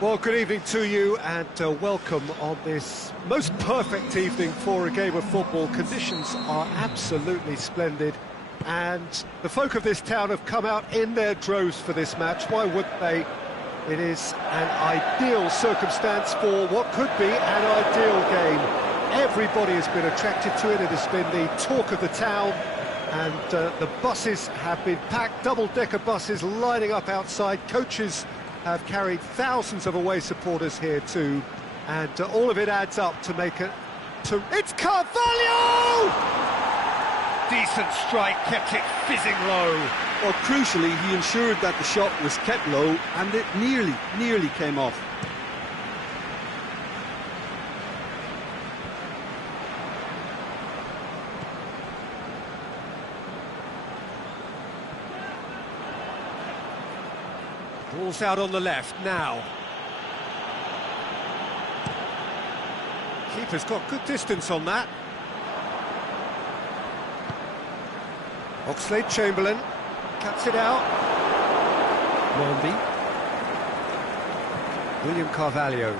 Well, good evening to you and welcome on this most perfect evening for a game of football. Conditions are absolutely splendid and the folk of this town have come out in their droves for this match. Why wouldn't they? It is an ideal circumstance for what could be an ideal game. Everybody has been attracted to it. It has been the talk of the town and the buses have been packed, double-decker buses lining up outside. Coaches have carried thousands of away supporters here too, and all of it adds up to make it to... It's Carvalho! Decent strike, kept it fizzing low. Well, crucially, he ensured that the shot was kept low, and it nearly came off. Ball's out on the left now. Keeper's got good distance on that. Oxlade-Chamberlain cuts it out. Mondi. William Carvalho.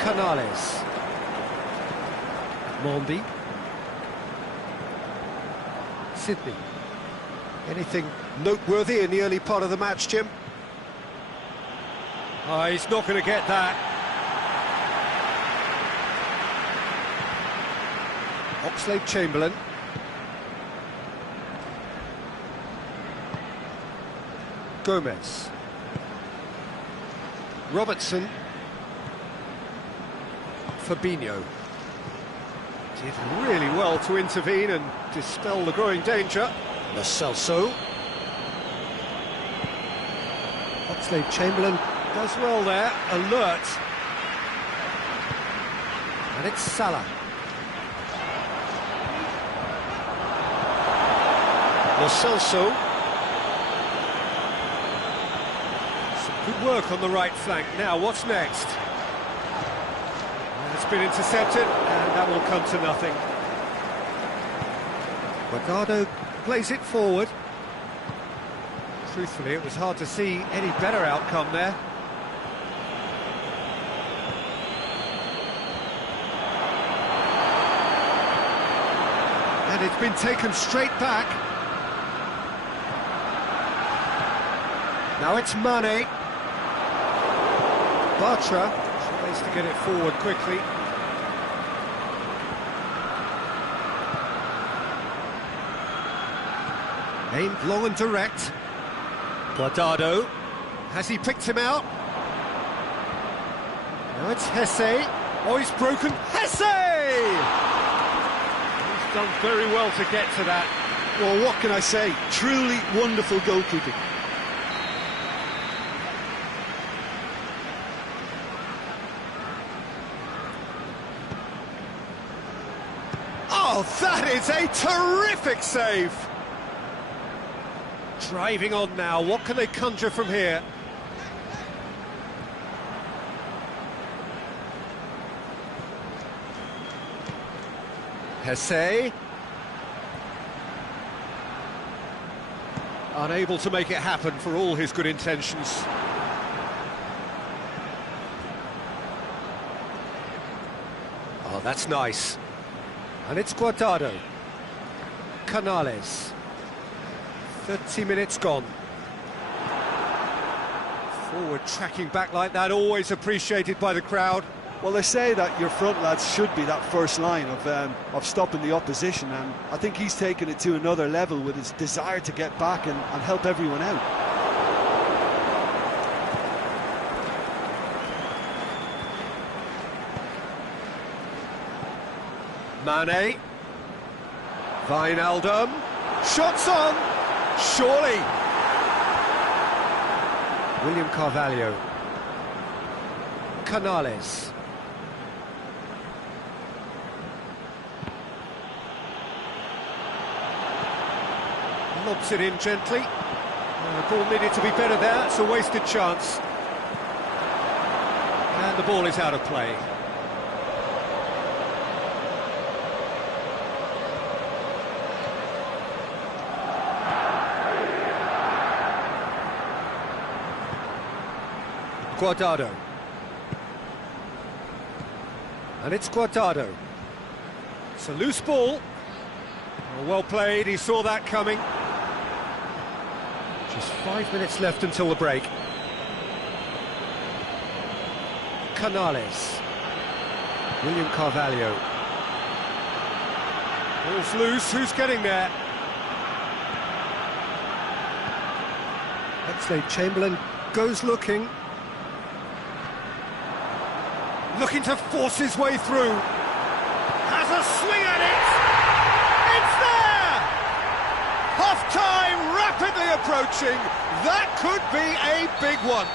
Canales. Mondi. Sydney. Anything noteworthy in the early part of the match, Jim? Oh, he's not going to get that. Oxlade-Chamberlain. Gomez. Robertson. Fabinho. Did really well to intervene and dispel the growing danger. Lo Celso. Oxlade-Chamberlain does well there, alert. And it's Salah. Lo Celso. Some good work on the right flank. Now, what's next? It's been intercepted, and that will come to nothing. Guardado plays it forward. Truthfully, it was hard to see any better outcome there. And it's been taken straight back. Now it's Mane. Bartra tries to get it forward quickly. Aimed long and direct. Guardado. Has he picked him out? Now it's Hesse. Oh, he's broken. Hesse! He's done very well to get to that. Well, what can I say? Truly wonderful goalkeeping. Oh, that is a terrific save! Driving on now, what can they conjure from here? Hesse. Unable to make it happen for all his good intentions. Oh, that's nice. And it's Guardado. Canales. 30 minutes gone. Forward tracking back like that, always appreciated by the crowd. Well, they say that your front lads should be that first line of stopping the opposition, and I think he's taken it to another level with his desire to get back and help everyone out. Mane. Wijnaldum. Shots on! Surely! William Carvalho. Canales. Lobs it in gently. Ball needed to be better there, it's a wasted chance. And the ball is out of play. Guardado. And it's Guardado. It's a loose ball. Oh, well played, he saw that coming. Just 5 minutes left until the break. Canales. William Carvalho. Ball's loose, who's getting there? Oxlade-Chamberlain goes looking. Looking to force his way through. Has a swing at it! It's there! Half-time rapidly approaching. That could be a big one.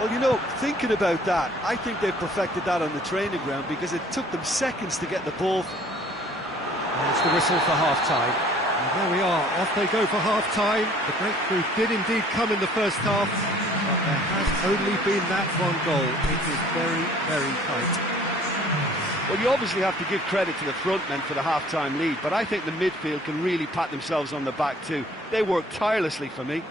Well, you know, thinking about that, I think they've perfected that on the training ground because it took them seconds to get the ball. There's the whistle for half-time. And there we are, off they go for half-time. The breakthrough did indeed come in the first half, but there has only been that one goal. It is very, very tight. Well, you obviously have to give credit to the front men for the half-time lead, but I think the midfield can really pat themselves on the back too. They work tirelessly for me.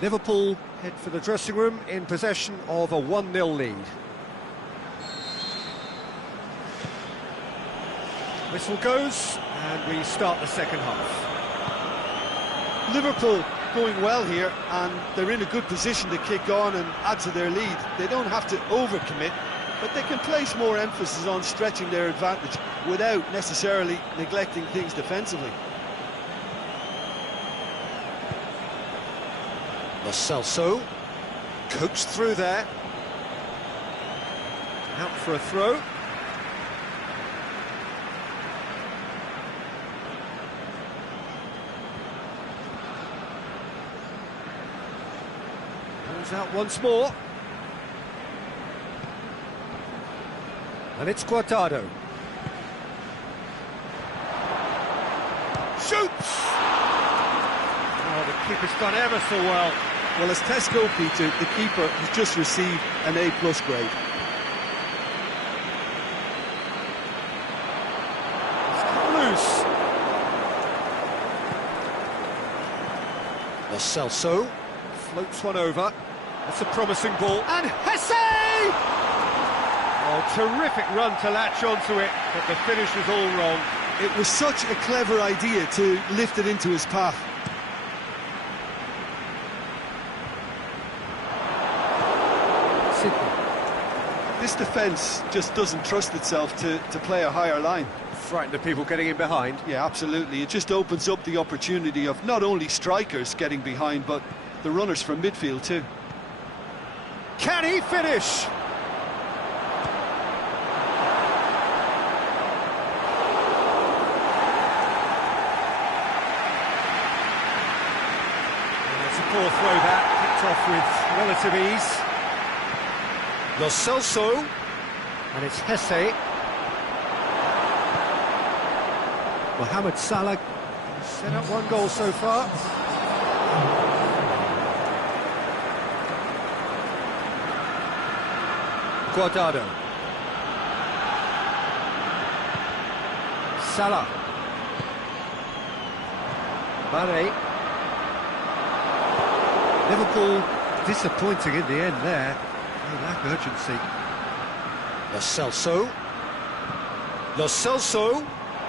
Liverpool head for the dressing room in possession of a 1-0 lead. Whistle goes, and we start the second half. Liverpool going well here, and they're in a good position to kick on and add to their lead. They don't have to overcommit, but they can place more emphasis on stretching their advantage without necessarily neglecting things defensively. Lo Celso coaxed through there. Out for a throw. Goes out once more. And it's Guardado. Shoots! Oh, the keeper's done ever so well. Well, as tests go, Peter, the keeper has just received an A+ grade. It's cut loose. Lo Celso floats one over. That's a promising ball. And Hesse! Oh, terrific run to latch onto it, but the finish was all wrong. It was such a clever idea to lift it into his path. This defence just doesn't trust itself to play a higher line. Frightened of people getting in behind. Yeah, absolutely. It just opens up the opportunity of not only strikers getting behind, but the runners from midfield too. Can he finish? It's a poor throw that, picked off with relative ease. Lo Celso, and it's Hesse. Mohamed Salah set up one goal so far. Guardado. Salah. Mane. Liverpool disappointing in the end there. They lack urgency. Lo Celso. Lo Celso.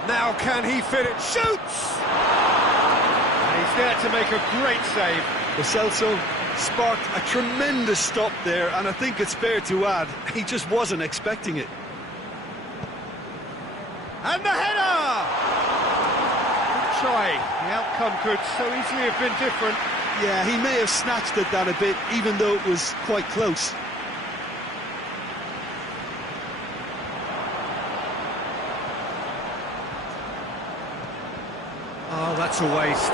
Now can he fit it? Shoots! And he's there to make a great save. Lo Celso sparked a tremendous stop there, and I think it's fair to add, he just wasn't expecting it. And the header! Good try. The outcome could so easily have been different. Yeah, he may have snatched at that a bit, even though it was quite close. Oh, that's a waste.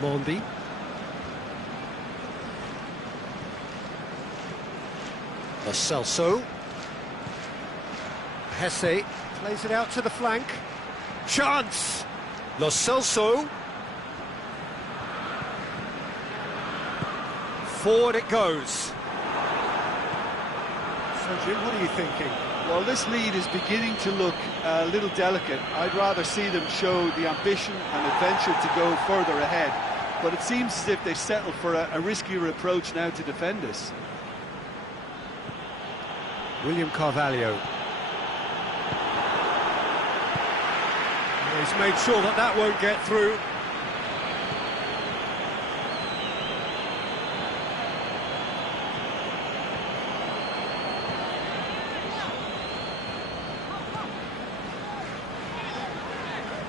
Mondi. Lo Celso. Hesse plays it out to the flank. Chance! Lo Celso. Forward it goes. So, Jim, what are you thinking? Well, this lead is beginning to look a little delicate. I'd rather see them show the ambition and adventure to go further ahead. But it seems as if they settle for a riskier approach now to defend this. William Carvalho. He's made sure that that won't get through.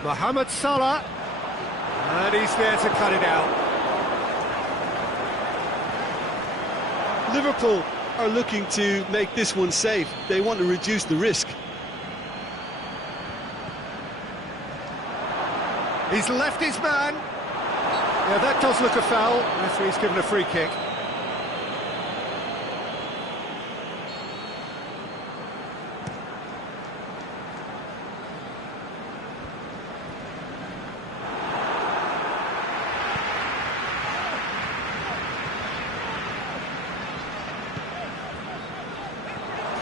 Mohamed Salah, and he's there to cut it out. Liverpool are looking to make this one safe. They want to reduce the risk. He's left his man. Yeah, that does look a foul. Referee's given a free kick.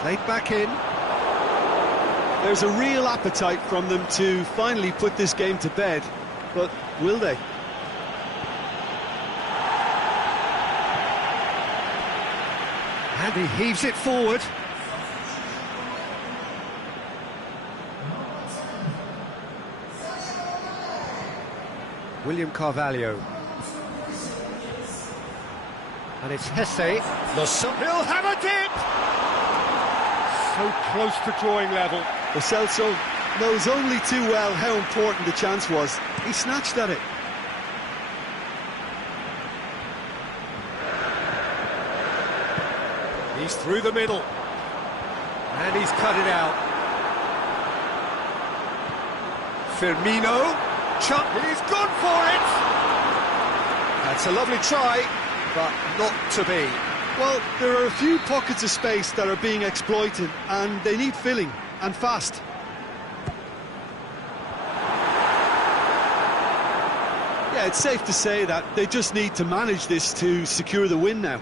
Played back in. There's a real appetite from them to finally put this game to bed, but will they? And he heaves it forward. William Carvalho. And it's Hesse. He'll hammer it! So close to drawing level. Lo Celso knows only too well how important the chance was. He snatched at it. He's through the middle. And he's cut it out. Firmino. Chuck, he's gone for it! That's a lovely try, but not to be. Well, there are a few pockets of space that are being exploited, and they need filling, and fast. Yeah, it's safe to say that they just need to manage this to secure the win now.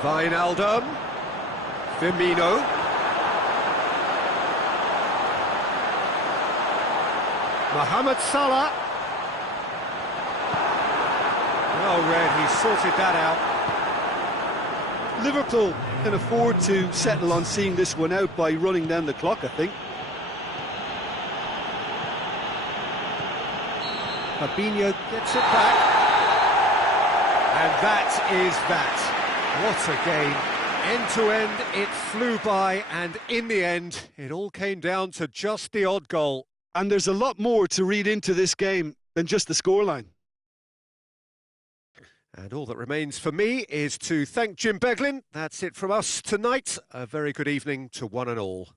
Wijnaldum. Firmino. Mohamed Salah. Well read, he sorted that out. Liverpool can afford to settle on seeing this one out by running down the clock, I think. Fabinho gets it back. And that is that. What a game. End to end, it flew by, and in the end, it all came down to just the odd goal. And there's a lot more to read into this game than just the scoreline. And all that remains for me is to thank Jim Beglin. That's it from us tonight. A very good evening to one and all.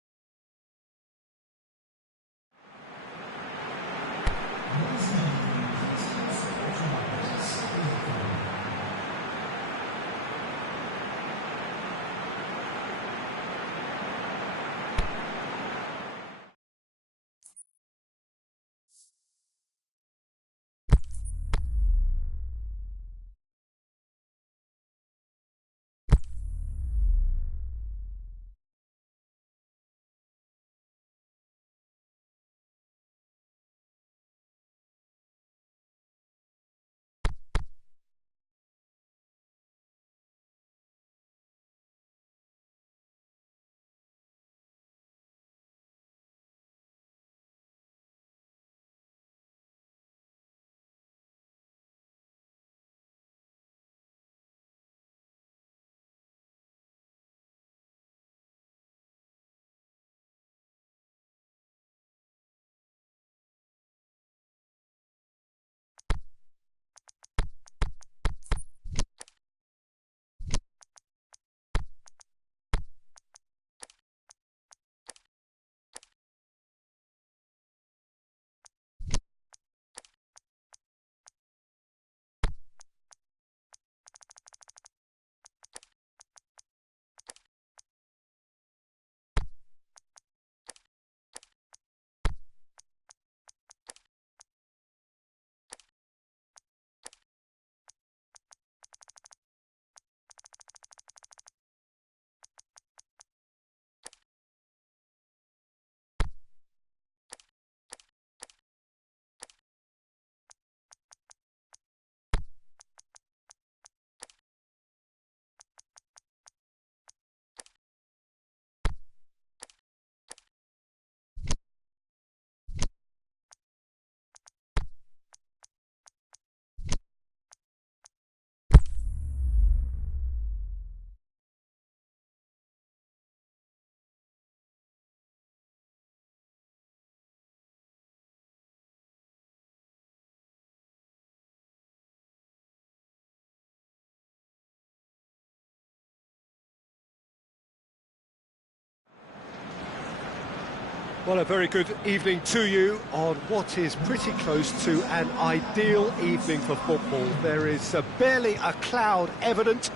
Well, a very good evening to you on what is pretty close to an ideal evening for football. There is barely a cloud evident.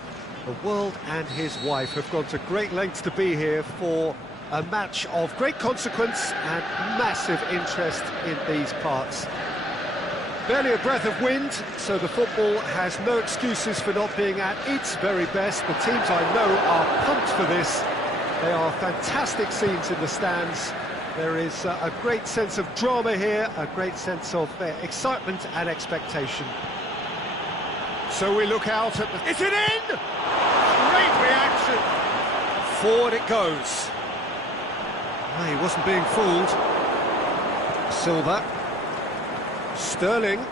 The world and his wife have gone to great lengths to be here for a match of great consequence and massive interest in these parts. Barely a breath of wind, so the football has no excuses for not being at its very best. The teams I know are pumped for this. They are fantastic scenes in the stands. There is a great sense of drama here, a great sense of excitement and expectation. So we look out at the... Is it in? Great reaction. Forward it goes. Oh, he wasn't being fooled. Silva. Sterling.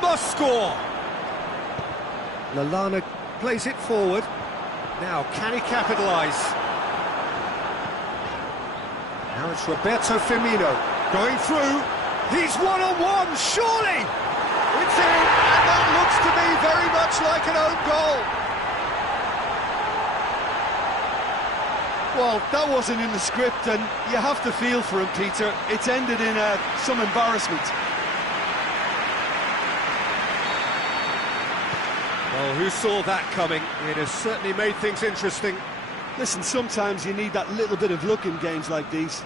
Must score. Lallana plays it forward. Now, can he capitalise? Now it's Roberto Firmino going through. He's one-on-one, surely! It's in, and that looks to me very much like an own goal. Well, that wasn't in the script, and you have to feel for him, Peter. It's ended in some embarrassment. Well, who saw that coming? It has certainly made things interesting. Listen, sometimes you need that little bit of luck in games like these.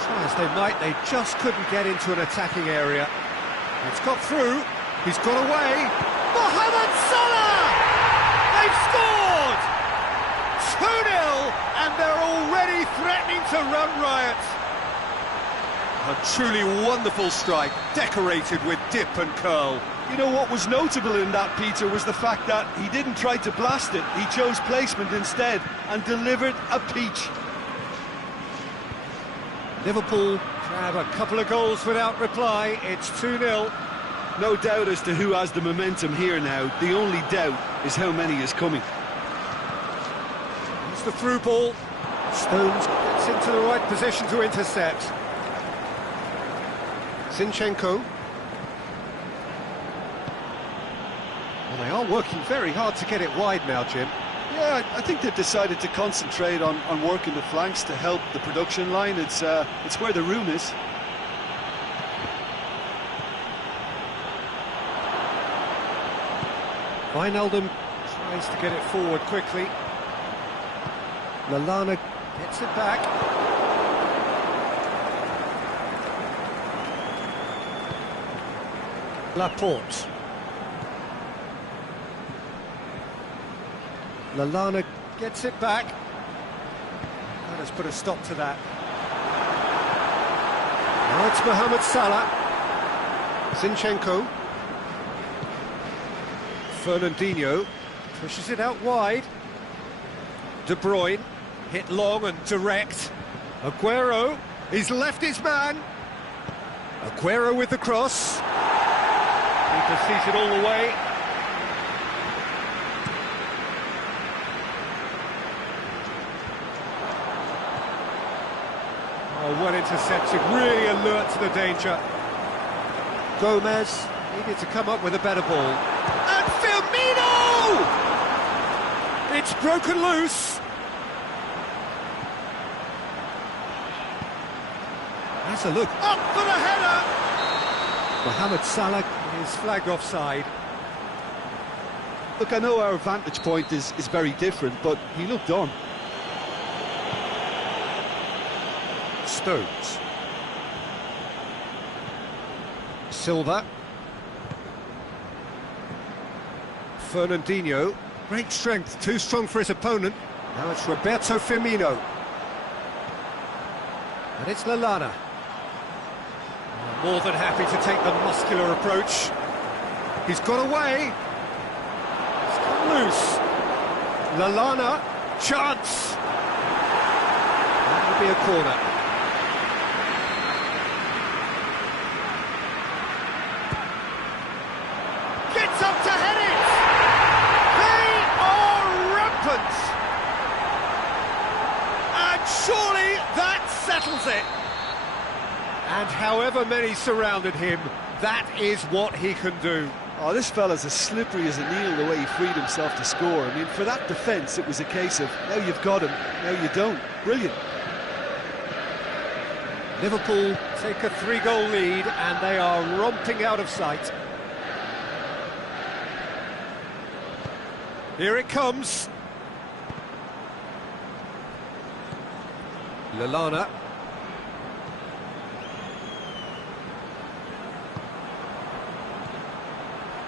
Try as they might, they just couldn't get into an attacking area. It's got through, he's got away. Mohamed Salah! They've scored! 2-0, and they're already threatening to run riot. A truly wonderful strike, decorated with dip and curl. You know what was notable in that, Peter, was the fact that he didn't try to blast it. He chose placement instead and delivered a peach. Liverpool grab a couple of goals without reply. It's 2-0. No doubt as to who has the momentum here now. The only doubt is how many is coming. It's the through ball. Stones gets into the right position to intercept. Zinchenko. Well, they are working very hard to get it wide now, Jim. Yeah, I think they've decided to concentrate on working the flanks to help the production line. It's where the room is. Wijnaldum tries to get it forward quickly. Lallana gets it back. Laporte. Lallana gets it back. That has put a stop to that. Now it's Mohamed Salah. Zinchenko. Fernandinho pushes it out wide. De Bruyne hit long and direct. Aguero, he's left his man. Aguero with the cross. Keeper sees it all the way. Oh, well intercepted, really alert to the danger. Gomez needed to come up with a better ball. And Firmino! It's broken loose. That's a look. Up for the header! Mohamed Salah is flagged offside. Look, I know our vantage point is very different, but he looked on. Stones. Silva. Fernandinho. Great strength, too strong for his opponent. Now it's Roberto Firmino. And it's Lallana. More than happy to take the muscular approach. He's got away. He's come loose. Lallana. Chance. That would be a corner. Gets up to head it! They are rampant! And surely that settles it! And however many surrounded him, that is what he can do. Oh, this fella's as slippery as a needle the way he freed himself to score. I mean, for that defence, it was a case of, now you've got him, now you don't. Brilliant. Liverpool take a 3-goal lead and they are romping out of sight. Here it comes. Lallana.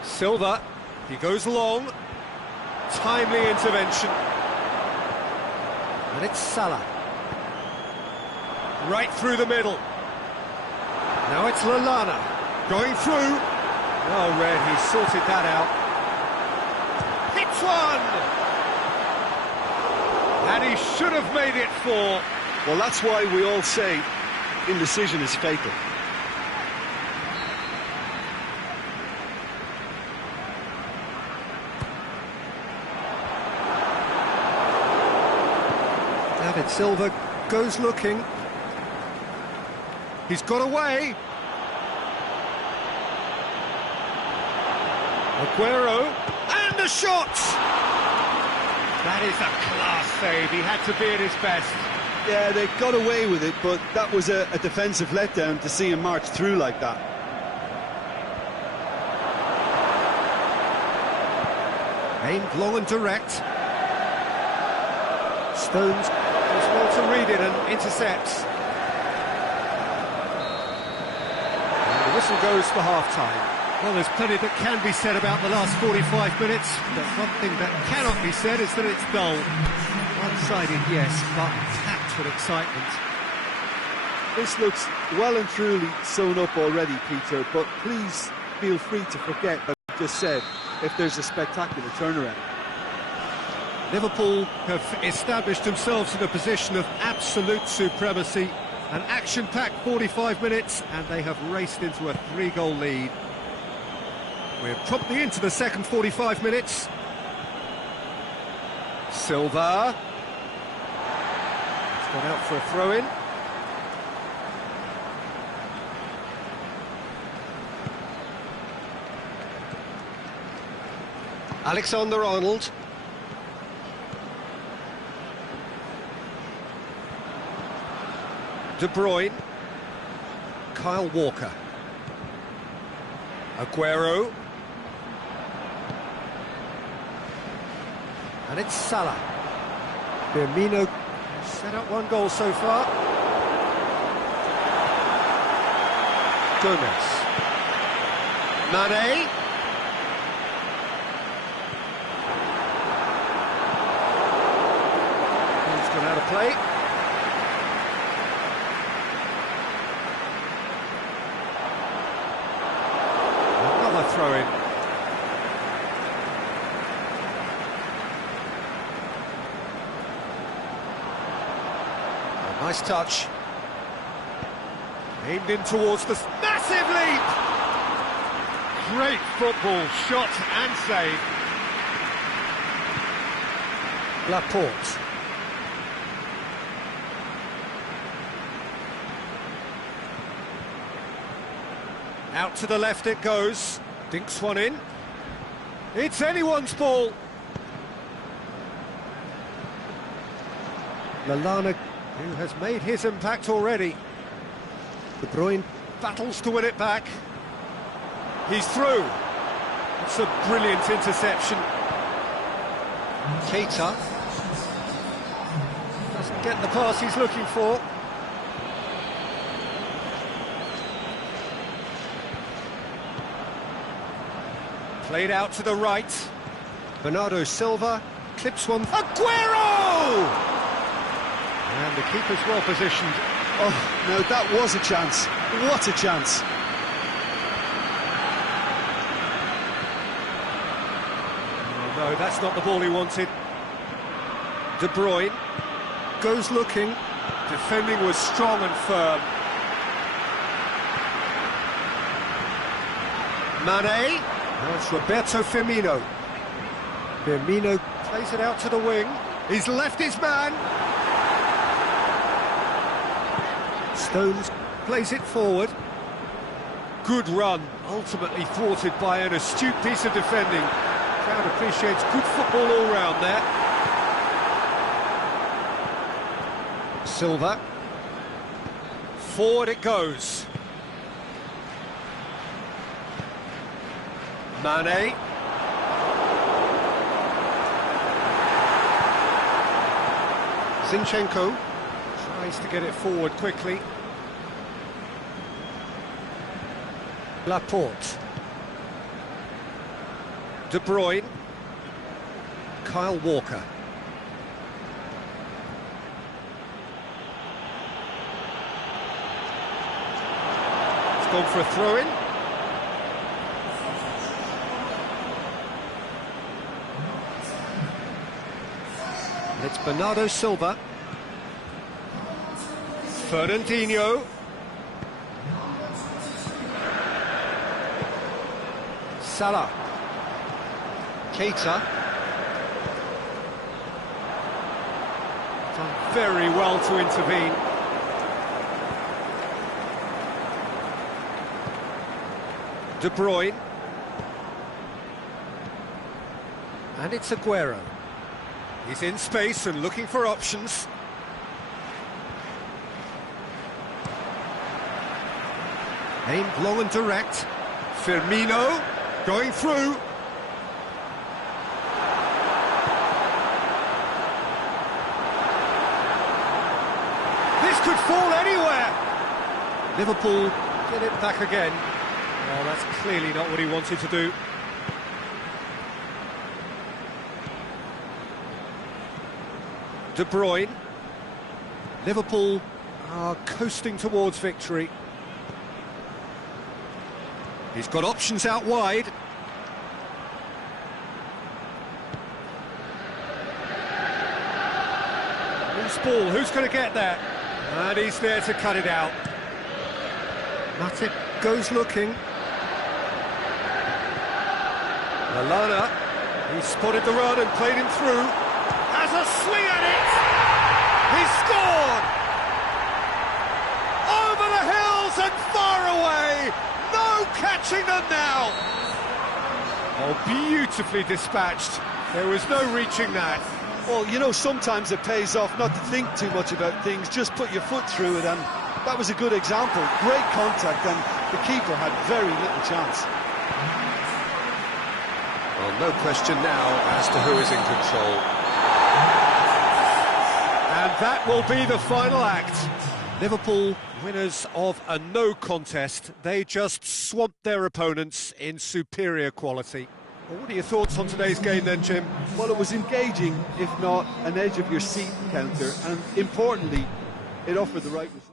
Silva, he goes long, timely intervention, and it's Salah, right through the middle, now it's Lallana, going through, oh Red, he sorted that out, hits one, and he should have made it 4. Well, that's why we all say indecision is fatal. David Silva goes looking. He's got away. Aguero, and the shot! That is a class save. He had to be at his best. Yeah, they got away with it, but that was a defensive letdown to see him march through like that. Aimed long and direct. Stones does well to read it and intercepts. And the whistle goes for half-time. Well, there's plenty that can be said about the last 45 minutes, but one thing that cannot be said is that it's dull. One-sided, yes, but packed with excitement. This looks well and truly sewn up already, Peter, but please feel free to forget what I just said if there's a spectacular turnaround. Liverpool have established themselves in a position of absolute supremacy. An action-packed 45 minutes, and they have raced into a 3-goal lead. We're promptly into the second 45 minutes. Silva. It's gone out for a throw-in. Alexander-Arnold. De Bruyne. Kyle Walker. Aguero. And it's Salah. Firmino set up 1 goal so far. Gomez. Mane. He's gone out of play. Another throw-in. Nice touch. Aimed in towards the massive leap! Great football, shot and save. Laporte. Out to the left it goes. Dinks one in. It's anyone's ball. Lallana, who has made his impact already. De Bruyne battles to win it back. He's through. It's a brilliant interception. Keita doesn't get the pass he's looking for. Played out to the right. Bernardo Silva clips one. Aguero! And the keeper's well positioned. Oh, no, that was a chance. What a chance. Oh, no, that's not the ball he wanted. De Bruyne goes looking. Defending was strong and firm. Mane. Now it's Roberto Firmino. Firmino plays it out to the wing. He's left his man. Stones plays it forward. good run, ultimately thwarted by an astute piece of defending. Crowd appreciates good football all round there. Silva. Forward it goes. Mane. Zinchenko tries to get it forward quickly. Laporte. De Bruyne. Kyle Walker. It's gone for a throw-in. It's Bernardo Silva. Fernandinho. Salah. Keita. Done very well to intervene. De Bruyne. And it's Aguero. He's in space and looking for options. Aimed long and direct. Firmino going through. This could fall anywhere. Liverpool get it back again. Well, that's clearly not what he wanted to do. De Bruyne. Liverpool are coasting towards victory. He's got options out wide. Loose ball, who's going to get there? And he's there to cut it out. Matip goes looking. Lallana, he spotted the run and played him through. Has a swing at it! He's scored! Over the hills and far away! No catching them now! Oh, beautifully dispatched. There was no reaching that. Well, you know, sometimes it pays off not to think too much about things, just put your foot through it, and that was a good example. Great contact, and the keeper had very little chance. Well, no question now as to who is in control. And that will be the final act. Liverpool, winners of a no contest. They just swamped their opponents in superior quality. Well, what are your thoughts on today's game then, Jim? Well, it was engaging, if not an edge-of-your-seat encounter, and importantly, it offered the right result.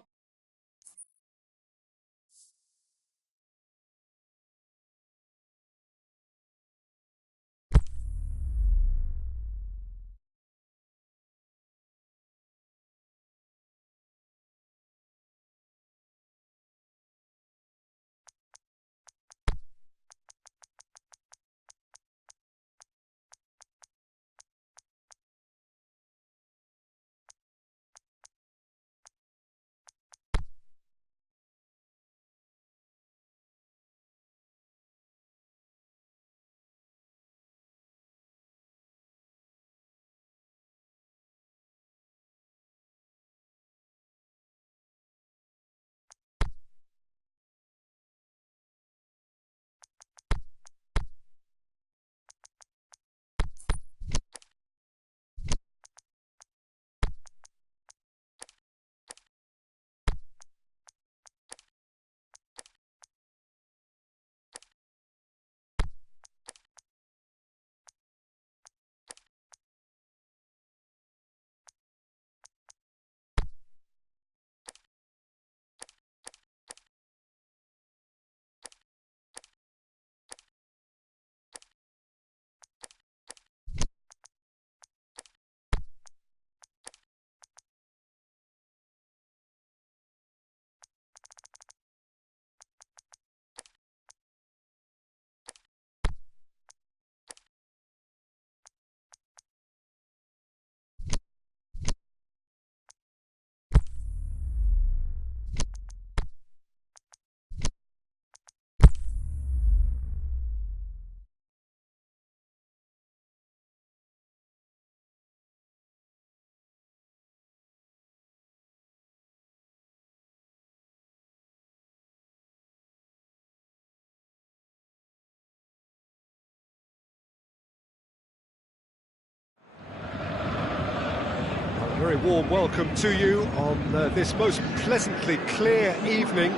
very warm welcome to you on this most pleasantly clear evening.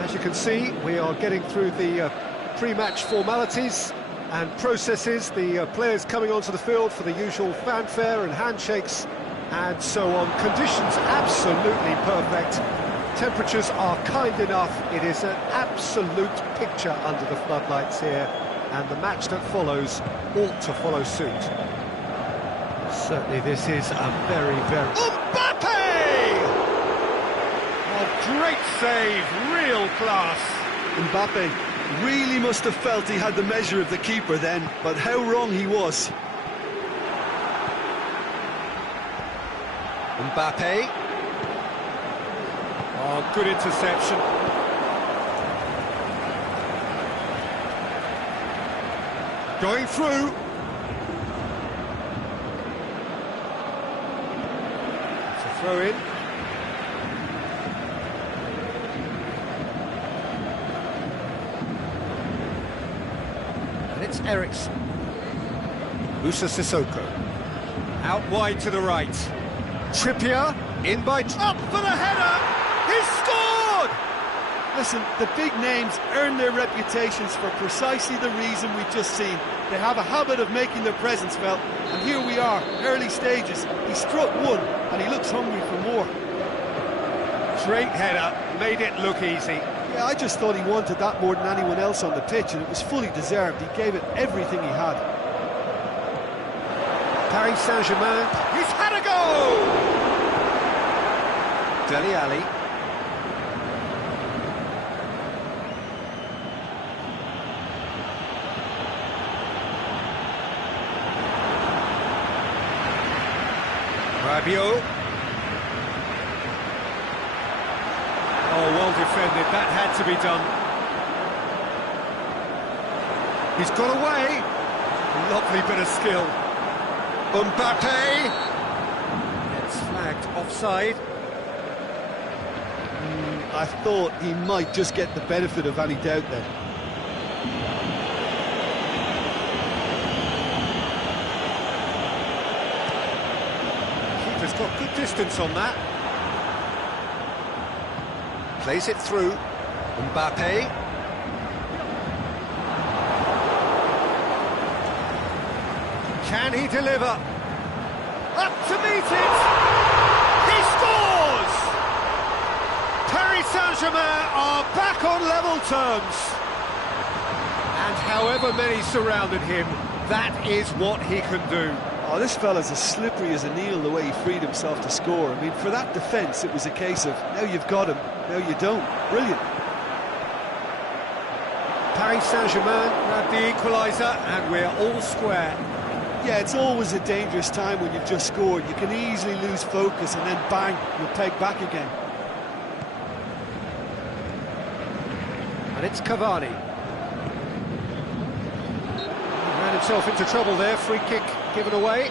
As you can see, we are getting through the pre-match formalities and processes, the players coming onto the field for the usual fanfare and handshakes and so on. Conditions absolutely perfect. Temperatures are kind enough. It is an absolute picture under the floodlights here, and the match that follows ought to follow suit. Certainly this is a very, very... Mbappe! Oh, great save, real class. Mbappe really must have felt he had the measure of the keeper then, but how wrong he was. Mbappe. Oh, good interception. Going through. It's a throw in. And it's Ericsson. Musa Sissoko. Out wide to the right. Trippier in by... Up for the header! He's scored! Listen, the big names earn their reputations for precisely the reason we've just seen. They have a habit of making their presence felt, and here we are, early stages. He struck one, and he looks hungry for more. Great header, made it look easy. Yeah, I just thought he wanted that more than anyone else on the pitch, and it was fully deserved. He gave it everything he had. Paris Saint-Germain. He's had a goal! Dele Alli. Rabiot. Oh, well defended, that had to be done. He's got away. Lovely bit of skill. Mbappe. It's flagged offside. I thought he might just get the benefit of any doubt then. Keeper's got good distance on that. Plays it through. Mbappe. Can he deliver? Up to meet it! He scores! Paris Saint-Germain are back on level terms. And however many surrounded him, that is what he can do. Oh, this fella's as slippery as a needle the way he freed himself to score. I mean, for that defence, it was a case of, now you've got him, now you don't. Brilliant. Paris Saint-Germain grab the equaliser, and we're all square. Yeah, it's always a dangerous time when you've just scored. You can easily lose focus and then bang, you'll peg back again. And it's Cavani. He ran himself into trouble there, free kick given away.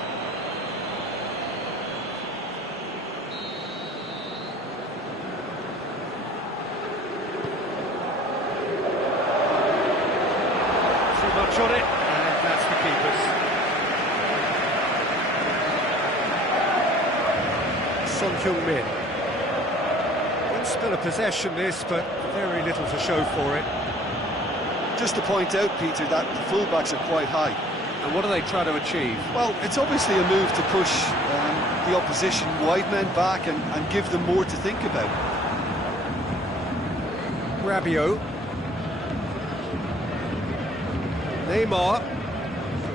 Too much on it, and that's the keeper's. Son Heung-min. Good spell of possession this, but very little to show for it. Just to point out, Peter, that the fullbacks are quite high. And what are they trying to achieve? Well, it's obviously a move to push the opposition wide men back and give them more to think about. Rabiot. Neymar.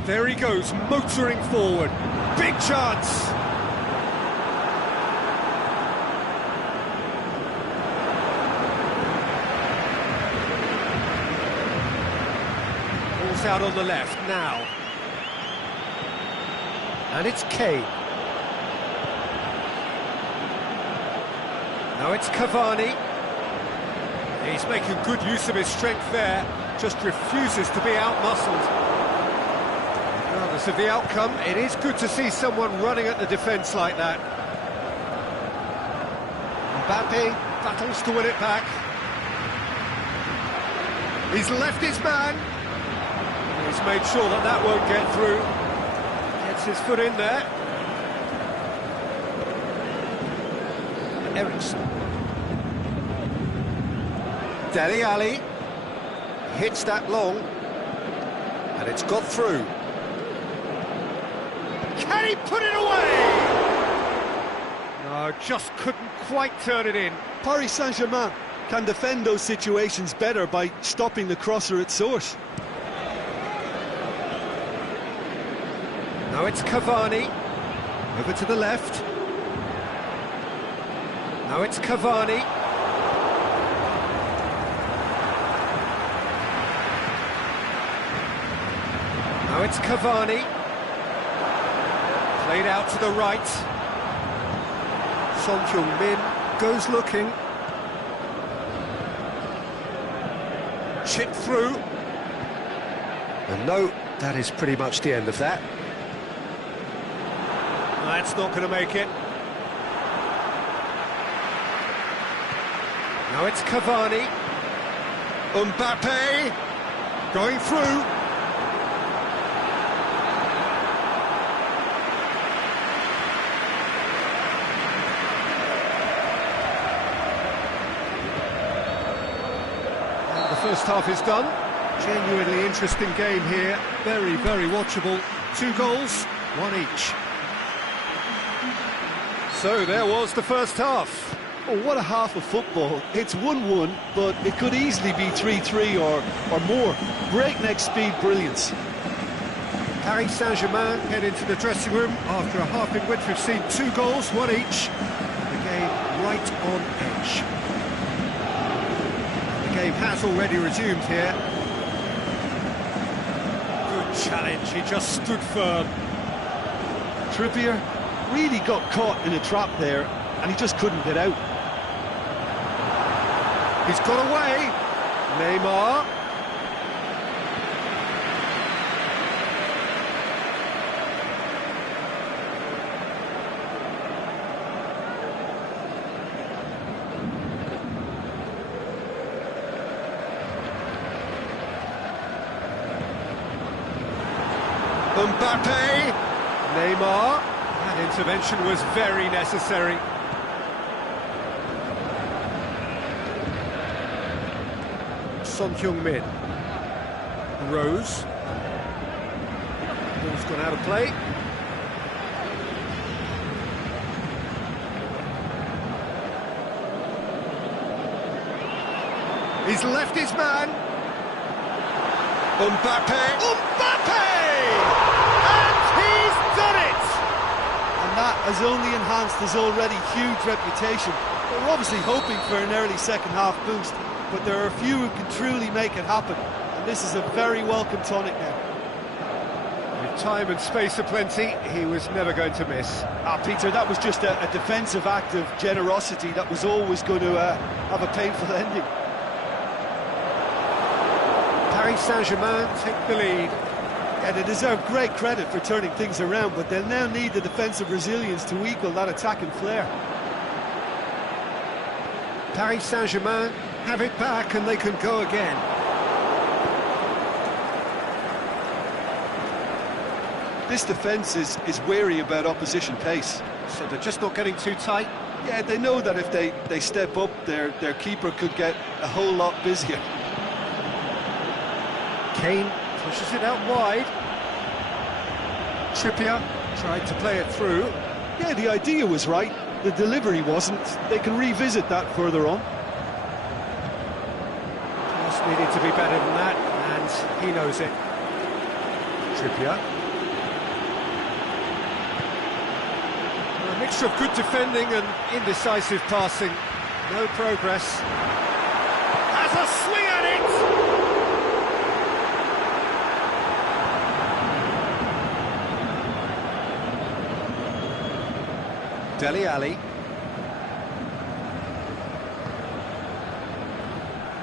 There he goes, motoring forward. Big chance. Ball's out on the left now. And it's Kane. Now it's Cavani. He's making good use of his strength there, just refuses to be outmuscled. Regardless of the outcome, it is good to see someone running at the defence like that. Mbappe battles to win it back. He's left his man. He's made sure that that won't get through. Gets his foot in there. Ericsson. Dele Alli hits that long, and it's got through. Can he put it away? No, just couldn't quite turn it in. Paris Saint-Germain can defend those situations better by stopping the crosser at source. Now it's Cavani, over to the left. Now it's Cavani. Now it's Cavani. Played out to the right. Son Heung-min goes looking. Chip through. And no, that is pretty much the end of that. That's not going to make it. Now it's Cavani. Mbappe going through. And the first half is done. Genuinely interesting game here. Very, very watchable. 2 goals, 1 each. So there was the first half. Oh, what a half of football. It's 1-1, but it could easily be 3-3 or more. Breakneck speed brilliance. Paris Saint-Germain head into the dressing room after a half in which we've seen 2 goals, 1 each. The game right on edge. The game has already resumed here. Good challenge, he just stood firm. Trippier really got caught in a trap there, and he just couldn't get out. He's got away. Neymar. Mbappe. Neymar. That intervention was very necessary. Son Heung-min. Rose. Ball's gone out of play. He's left his man. Mbappe. Mbappe! And he's done it! And that has only enhanced his already huge reputation. We're obviously hoping for an early second half boost, but there are a few who can truly make it happen, and this is a very welcome tonic now. With time and space aplenty, he was never going to miss. Peter, that was just a defensive act of generosity that was always going to have a painful ending. Paris Saint-Germain take the lead. Yeah, they deserve great credit for turning things around, but they'll now need the defensive resilience to equal that attacking flair. Paris Saint-Germain have it back and they can go again. This defence is wary about opposition pace. So they're just not getting too tight. Yeah, they know that if they step up, their keeper could get a whole lot busier. Kane pushes it out wide. Trippier tried to play it through. Yeah, the idea was right. The delivery wasn't. They can revisit that further on. Just needed to be better than that, and he knows it. Trippier. A mixture of good defending and indecisive passing. No progress. Has a swing at it! Dele Alli.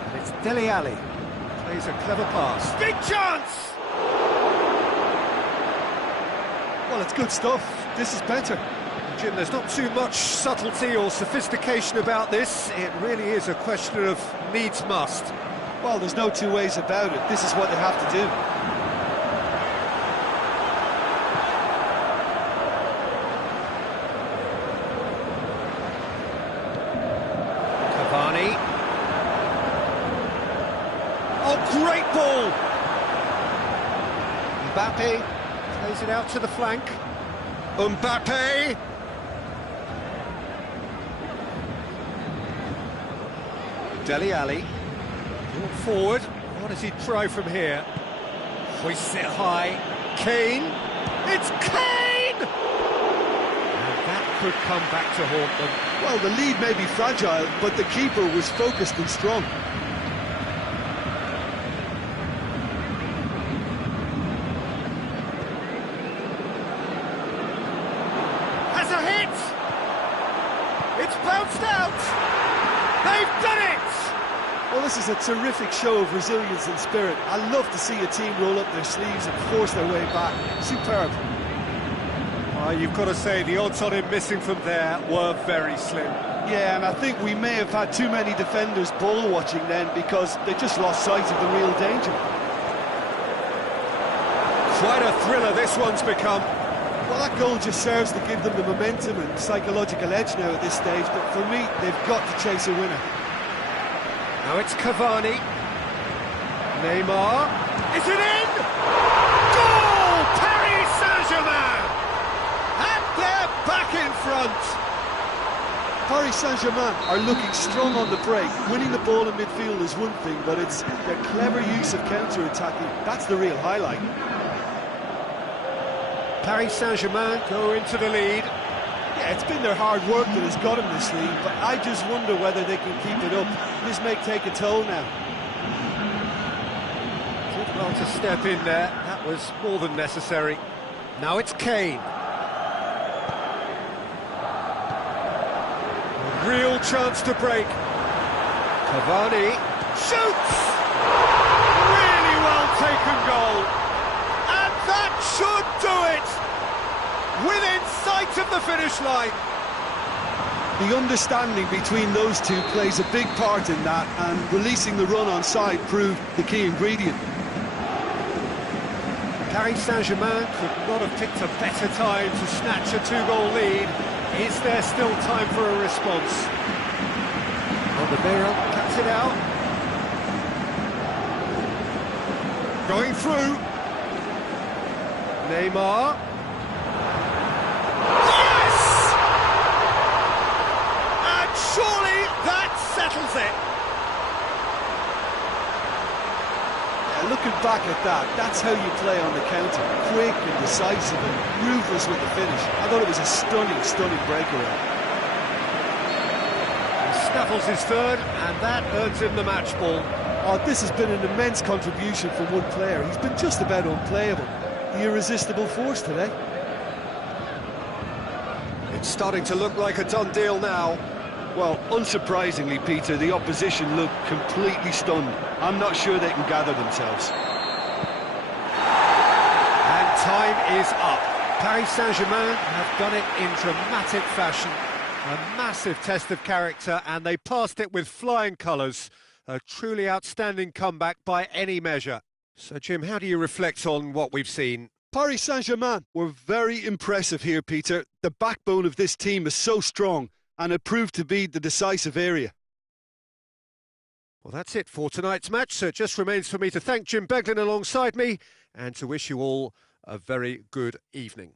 And it's Dele Alli. Plays a clever pass. Big chance! Well, it's good stuff. This is better. Jim, there's not too much subtlety or sophistication about this. It really is a question of needs must. Well, there's no two ways about it. This is what they have to do. Mbappe plays it out to the flank. Mbappe! Dele Alli. Brought forward. What does he try from here? Hoists it high. Kane. It's Kane! And that could come back to haunt them. Well, the lead may be fragile, but the keeper was focused and strong. Has a hit! It's bounced out! They've done it! Well, this is a terrific show of resilience and spirit. I love to see a team roll up their sleeves and force their way back. Superb. You've got to say, the odds on him missing from there were very slim. Yeah, and I think we may have had too many defenders ball watching then because they just lost sight of the real danger. Quite a thriller this one's become. Well, that goal just serves to give them the momentum and psychological edge now at this stage, but for me, they've got to chase a winner. Now it's Cavani. Neymar. Is it in? Goal! Paris Saint-Germain! And they're back in front! Paris Saint-Germain are looking strong on the break. Winning the ball in midfield is one thing, but it's their clever use of counter-attacking. That's the real highlight. Paris Saint-Germain go into the lead. Yeah, it's been their hard work that has got them this lead, but I just wonder whether they can keep it up. This may take a toll now. Did well to step in there. That was more than necessary. Now it's Kane. A real chance to break. Cavani Shoots! Really well taken goal. And that should do it! Within sight of the finish line. The understanding between those two plays a big part in that, and releasing the run on side proved the key ingredient. Paris Saint-Germain could not have picked a better time to snatch a two-goal lead. Is there still time for a response? Oliveira cuts it out. Going through. Neymar. Yes! And surely that settles it. Yeah, looking back at that, that's how you play on the counter. Quick and decisive and ruthless with the finish. I thought it was a stunning breakaway. He snaffles his third, and that earns him the match ball. Oh, this has been an immense contribution from one player. He's been just about unplayable. The irresistible force today. It's starting to look like a done deal now. Well, unsurprisingly, Peter, the opposition look completely stunned. I'm not sure they can gather themselves. And time is up. Paris Saint-Germain have done it in dramatic fashion. A massive test of character, and they passed it with flying colours. A truly outstanding comeback by any measure. So, Jim, how do you reflect on what we've seen? Paris Saint-Germain were very impressive here, Peter. The backbone of this team is so strong, and it proved to be the decisive area. Well, that's it for tonight's match, so it just remains for me to thank Jim Beglin alongside me and to wish you all a very good evening.